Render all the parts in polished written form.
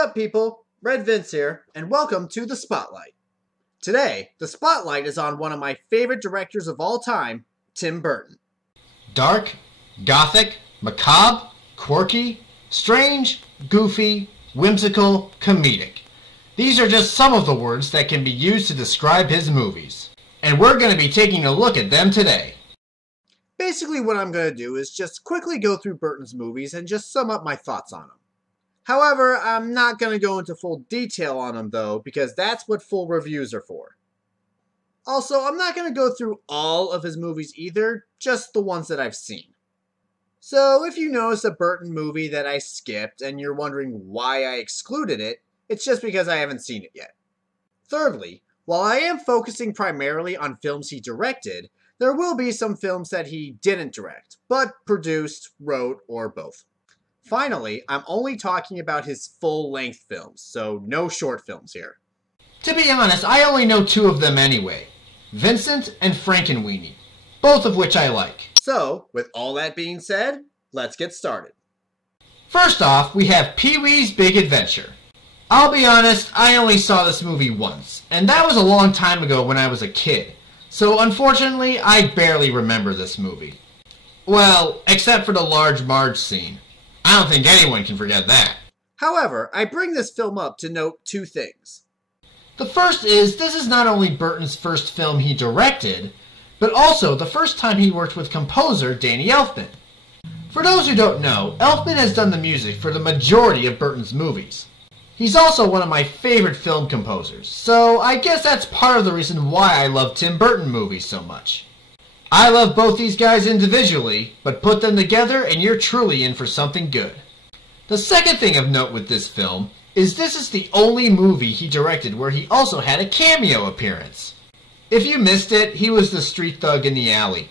up, people? Red Vince here, and welcome to The Spotlight. Today, the spotlight is on one of my favorite directors of all time, Tim Burton. Dark, gothic, macabre, quirky, strange, goofy, whimsical, comedic. These are just some of the words that can be used to describe his movies. And we're going to be taking a look at them today. Basically, what I'm going to do is just quickly go through Burton's movies and just sum up my thoughts on them. However, I'm not going to go into full detail on them though, because that's what full reviews are for. Also, I'm not going to go through all of his movies either, just the ones that I've seen. So if you notice a Burton movie that I skipped and you're wondering why I excluded it, it's just because I haven't seen it yet. Thirdly, while I am focusing primarily on films he directed, there will be some films that he didn't direct, but produced, wrote, or both. Finally, I'm only talking about his full-length films, so no short films here. To be honest, I only know two of them anyway. Vincent and Frankenweenie, both of which I like. So, with all that being said, let's get started. First off, we have Pee-wee's Big Adventure. I'll be honest, I only saw this movie once, and that was a long time ago when I was a kid. So unfortunately, I barely remember this movie. Well, except for the Large Marge scene. I don't think anyone can forget that. However, I bring this film up to note two things. The first is, this is not only Burton's first film he directed, but also the first time he worked with composer Danny Elfman. For those who don't know, Elfman has done the music for the majority of Burton's movies. He's also one of my favorite film composers, so I guess that's part of the reason why I love Tim Burton movies so much. I love both these guys individually, but put them together and you're truly in for something good. The second thing of note with this film is this is the only movie he directed where he also had a cameo appearance. If you missed it, he was the street thug in the alley.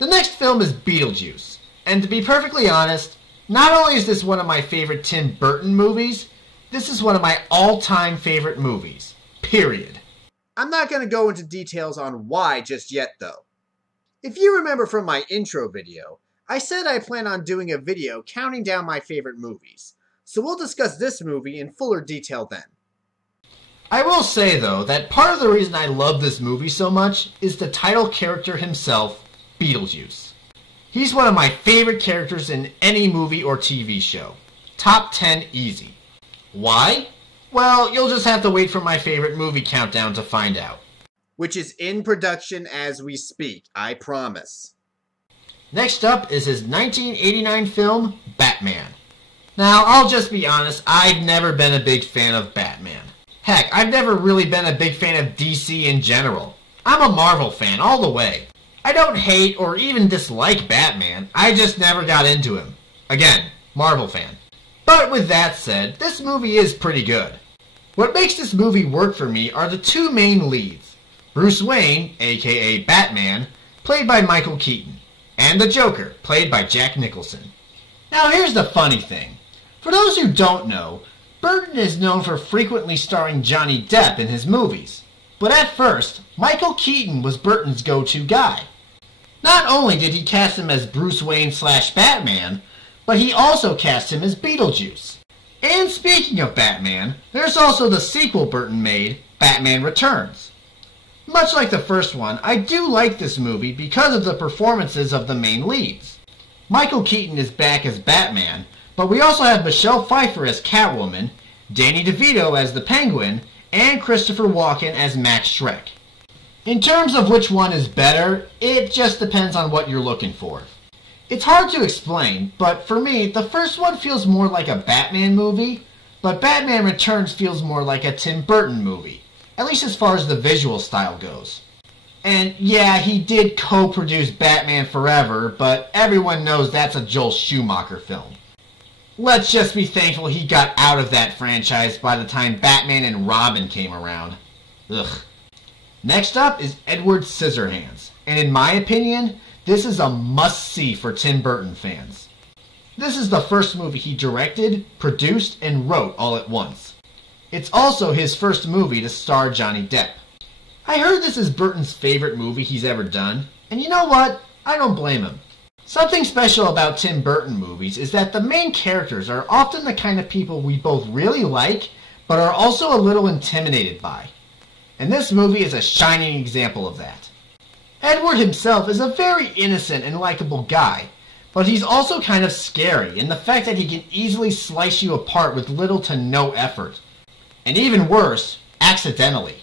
The next film is Beetlejuice, and to be perfectly honest, not only is this one of my favorite Tim Burton movies, this is one of my all-time favorite movies. Period. I'm not going to go into details on why just yet though. If you remember from my intro video, I said I plan on doing a video counting down my favorite movies, so we'll discuss this movie in fuller detail then. I will say though, that part of the reason I love this movie so much is the title character himself, Beetlejuice. He's one of my favorite characters in any movie or TV show. Top 10 easy. Why? Well, you'll just have to wait for my favorite movie countdown to find out. Which is in production as we speak, I promise. Next up is his 1989 film, Batman. Now, I'll just be honest, I've never been a big fan of Batman. Heck, I've never really been a big fan of DC in general. I'm a Marvel fan all the way. I don't hate or even dislike Batman, I just never got into him. Again, Marvel fan. But with that said, this movie is pretty good. What makes this movie work for me are the two main leads. Bruce Wayne, aka Batman, played by Michael Keaton, and the Joker, played by Jack Nicholson. Now here's the funny thing. For those who don't know, Burton is known for frequently starring Johnny Depp in his movies. But at first, Michael Keaton was Burton's go-to guy. Not only did he cast him as Bruce Wayne / Batman, but he also cast him as Beetlejuice. And speaking of Batman, there's also the sequel Burton made, Batman Returns. Much like the first one, I do like this movie because of the performances of the main leads. Michael Keaton is back as Batman, but we also have Michelle Pfeiffer as Catwoman, Danny DeVito as the Penguin, and Christopher Walken as Max Schreck. In terms of which one is better, it just depends on what you're looking for. It's hard to explain, but for me, the first one feels more like a Batman movie, but Batman Returns feels more like a Tim Burton movie, at least as far as the visual style goes. And yeah, he did co-produce Batman Forever, but everyone knows that's a Joel Schumacher film. Let's just be thankful he got out of that franchise by the time Batman and Robin came around. Ugh. Next up is Edward Scissorhands, and in my opinion, this is a must-see for Tim Burton fans. This is the first movie he directed, produced, and wrote all at once. It's also his first movie to star Johnny Depp. I heard this is Burton's favorite movie he's ever done, and you know what? I don't blame him. Something special about Tim Burton movies is that the main characters are often the kind of people we both really like, but are also a little intimidated by. And this movie is a shining example of that. Edward himself is a very innocent and likable guy, but he's also kind of scary in the fact that he can easily slice you apart with little to no effort. And even worse, accidentally.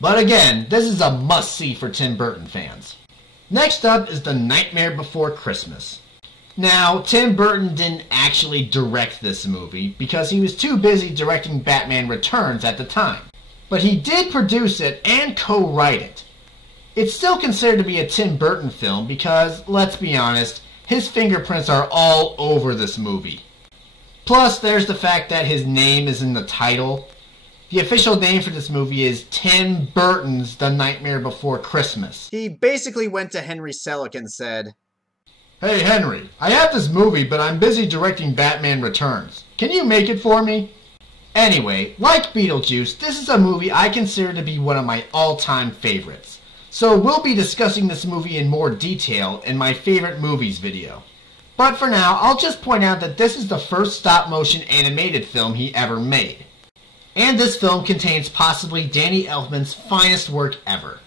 But again, this is a must-see for Tim Burton fans. Next up is The Nightmare Before Christmas. Now, Tim Burton didn't actually direct this movie because he was too busy directing Batman Returns at the time. But he did produce it and co-write it. It's still considered to be a Tim Burton film because, let's be honest, his fingerprints are all over this movie. Plus, there's the fact that his name is in the title. The official name for this movie is Tim Burton's The Nightmare Before Christmas. He basically went to Henry Selick and said, "Hey Henry, I have this movie, but I'm busy directing Batman Returns. Can you make it for me?" Anyway, like Beetlejuice, this is a movie I consider to be one of my all-time favorites. So we'll be discussing this movie in more detail in my favorite movies video. But for now, I'll just point out that this is the first stop-motion animated film he ever made. And this film contains possibly Danny Elfman's finest work ever.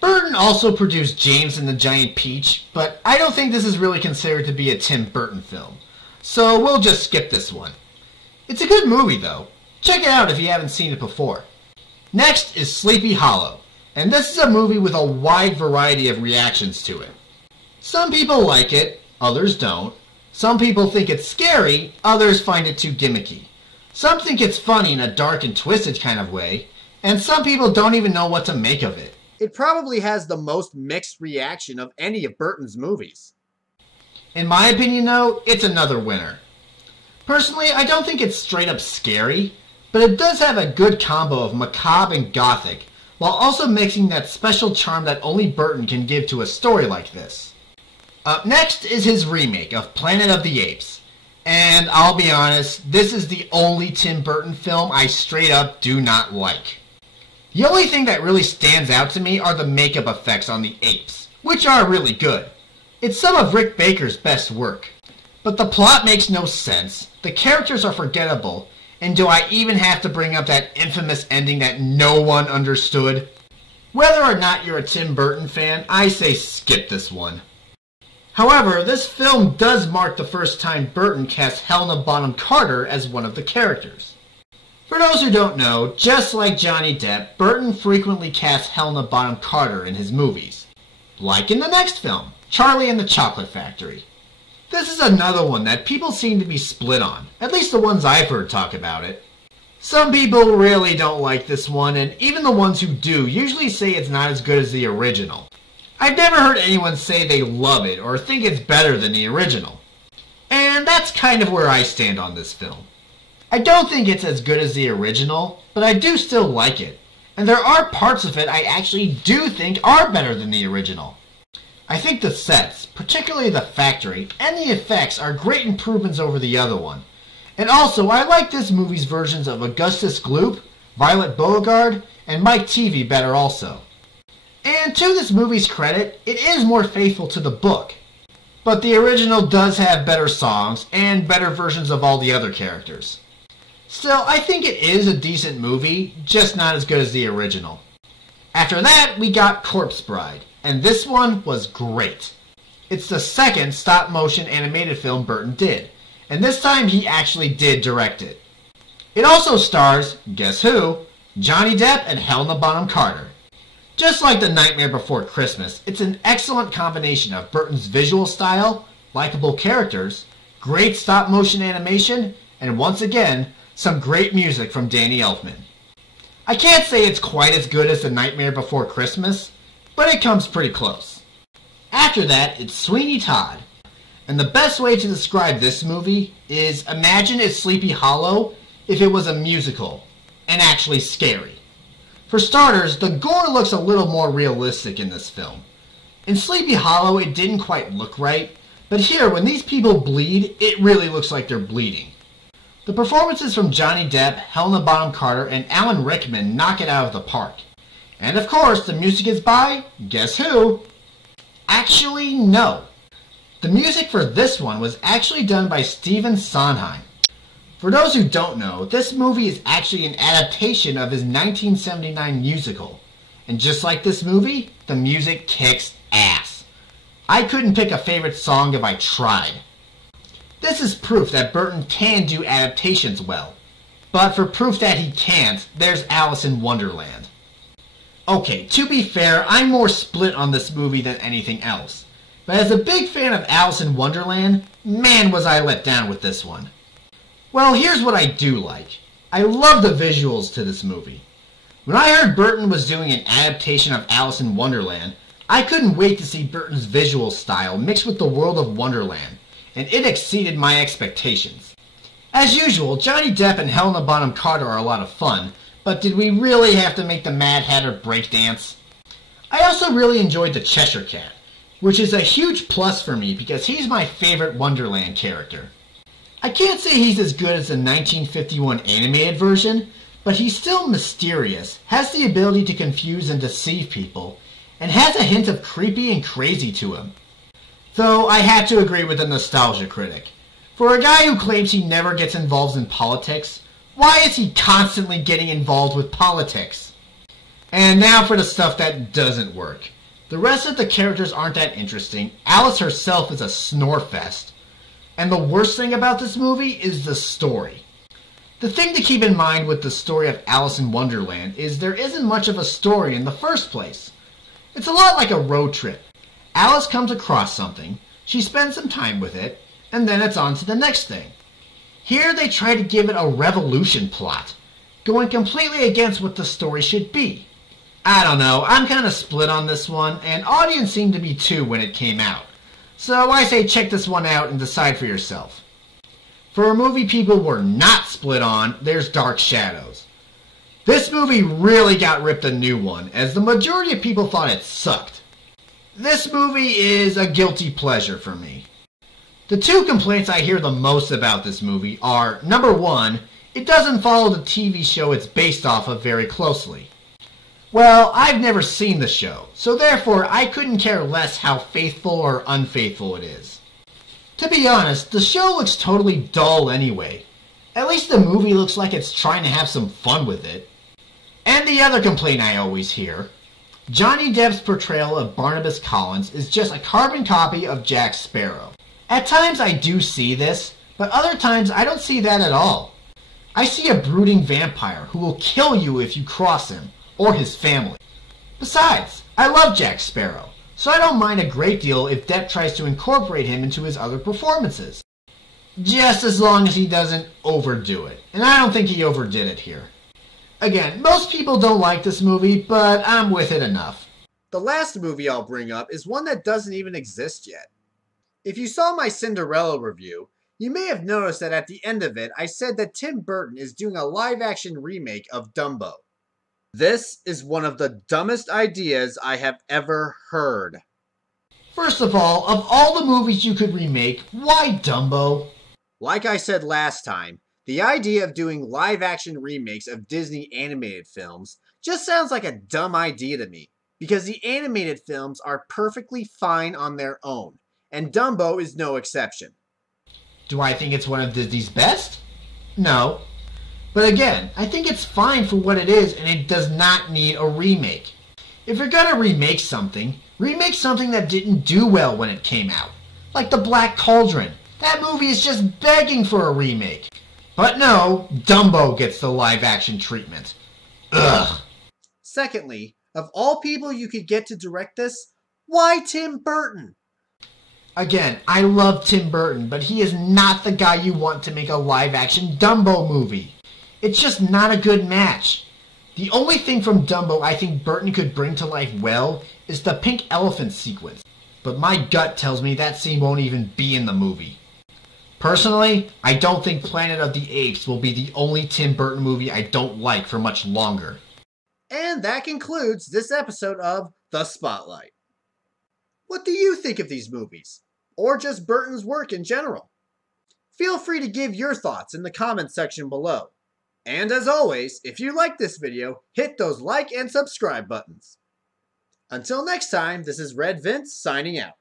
Burton also produced James and the Giant Peach, but I don't think this is really considered to be a Tim Burton film. So we'll just skip this one. It's a good movie though. Check it out if you haven't seen it before. Next is Sleepy Hollow, and this is a movie with a wide variety of reactions to it. Some people like it, others don't. Some people think it's scary, others find it too gimmicky. Some think it's funny in a dark and twisted kind of way, and some people don't even know what to make of it. It probably has the most mixed reaction of any of Burton's movies. In my opinion though, it's another winner. Personally, I don't think it's straight up scary, but it does have a good combo of macabre and gothic, while also mixing that special charm that only Burton can give to a story like this. Up next is his remake of Planet of the Apes. And I'll be honest, this is the only Tim Burton film I straight up do not like. The only thing that really stands out to me are the makeup effects on the apes, which are really good. It's some of Rick Baker's best work. But the plot makes no sense, the characters are forgettable, and do I even have to bring up that infamous ending that no one understood? Whether or not you're a Tim Burton fan, I say skip this one. However, this film does mark the first time Burton cast Helena Bonham Carter as one of the characters. For those who don't know, just like Johnny Depp, Burton frequently casts Helena Bonham Carter in his movies. Like in the next film, Charlie and the Chocolate Factory. This is another one that people seem to be split on, at least the ones I've heard talk about it. Some people really don't like this one, and even the ones who do usually say it's not as good as the original. I've never heard anyone say they love it or think it's better than the original. And that's kind of where I stand on this film. I don't think it's as good as the original, but I do still like it. And there are parts of it I actually do think are better than the original. I think the sets, particularly the factory, and the effects are great improvements over the other one. And also, I like this movie's versions of Augustus Gloop, Violet Beauregarde, and Mike Teavee better also. And to this movie's credit, it is more faithful to the book. But the original does have better songs and better versions of all the other characters. Still, I think it is a decent movie, just not as good as the original. After that, we got Corpse Bride, and this one was great. It's the second stop-motion animated film Burton did, and this time he actually did direct it. It also stars, guess who? Johnny Depp and Helena Bonham Carter. Just like The Nightmare Before Christmas, it's an excellent combination of Burton's visual style, likable characters, great stop-motion animation, and once again, some great music from Danny Elfman. I can't say it's quite as good as The Nightmare Before Christmas, but it comes pretty close. After that, it's Sweeney Todd. And the best way to describe this movie is imagine it's Sleepy Hollow if it was a musical, and actually scary. For starters, the gore looks a little more realistic in this film. In Sleepy Hollow, it didn't quite look right, but here, when these people bleed, it really looks like they're bleeding. The performances from Johnny Depp, Helena Bonham Carter, and Alan Rickman knock it out of the park. And of course, the music is by, guess who? Actually, no. The music for this one was actually done by Stephen Sondheim. For those who don't know, this movie is actually an adaptation of his 1979 musical. And just like this movie, the music kicks ass. I couldn't pick a favorite song if I tried. This is proof that Burton can do adaptations well. But for proof that he can't, there's Alice in Wonderland. Okay, to be fair, I'm more split on this movie than anything else. But as a big fan of Alice in Wonderland, man was I let down with this one. Well, here's what I do like. I love the visuals to this movie. When I heard Burton was doing an adaptation of Alice in Wonderland, I couldn't wait to see Burton's visual style mixed with the world of Wonderland, and it exceeded my expectations. As usual, Johnny Depp and Helena Bonham Carter are a lot of fun, but did we really have to make the Mad Hatter breakdance? I also really enjoyed the Cheshire Cat, which is a huge plus for me because he's my favorite Wonderland character. I can't say he's as good as the 1951 animated version, but he's still mysterious, has the ability to confuse and deceive people, and has a hint of creepy and crazy to him. Though I have to agree with the nostalgia critic. For a guy who claims he never gets involved in politics, why is he constantly getting involved with politics? And now for the stuff that doesn't work. The rest of the characters aren't that interesting. Alice herself is a snorefest. And the worst thing about this movie is the story. The thing to keep in mind with the story of Alice in Wonderland is there isn't much of a story in the first place. It's a lot like a road trip. Alice comes across something, she spends some time with it, and then it's on to the next thing. Here they try to give it a revolution plot, going completely against what the story should be. I don't know, I'm kind of split on this one, and audience seemed to be too when it came out. So I say check this one out and decide for yourself. For a movie people were not split on, there's Dark Shadows. This movie really got ripped a new one, as the majority of people thought it sucked. This movie is a guilty pleasure for me. The two complaints I hear the most about this movie are, number one, it doesn't follow the TV show it's based off of very closely. Well, I've never seen the show, so therefore I couldn't care less how faithful or unfaithful it is. To be honest, the show looks totally dull anyway. At least the movie looks like it's trying to have some fun with it. And the other complaint I always hear, Johnny Depp's portrayal of Barnabas Collins is just a carbon copy of Jack Sparrow. At times I do see this, but other times I don't see that at all. I see a brooding vampire who will kill you if you cross him, or his family. Besides, I love Jack Sparrow, so I don't mind a great deal if Depp tries to incorporate him into his other performances. Just as long as he doesn't overdo it, and I don't think he overdid it here. Again, most people don't like this movie, but I'm with it enough. The last movie I'll bring up is one that doesn't even exist yet. If you saw my Cinderella review, you may have noticed that at the end of it, I said that Tim Burton is doing a live-action remake of Dumbo. This is one of the dumbest ideas I have ever heard. First of all the movies you could remake, why Dumbo? Like I said last time, the idea of doing live-action remakes of Disney animated films just sounds like a dumb idea to me, because the animated films are perfectly fine on their own, and Dumbo is no exception. Do I think it's one of Disney's best? No. But again, I think it's fine for what it is and it does not need a remake. If you're gonna remake something that didn't do well when it came out. Like The Black Cauldron. That movie is just begging for a remake. But no, Dumbo gets the live-action treatment. Ugh. Secondly, of all people you could get to direct this, why Tim Burton? Again, I love Tim Burton, but he is not the guy you want to make a live-action Dumbo movie. It's just not a good match. The only thing from Dumbo I think Burton could bring to life well is the pink elephant sequence. But my gut tells me that scene won't even be in the movie. Personally, I don't think Planet of the Apes will be the only Tim Burton movie I don't like for much longer. And that concludes this episode of The Spotlight. What do you think of these movies? Or just Burton's work in general? Feel free to give your thoughts in the comments section below. And as always, if you like this video, hit those like and subscribe buttons. Until next time, this is Red Vince signing out.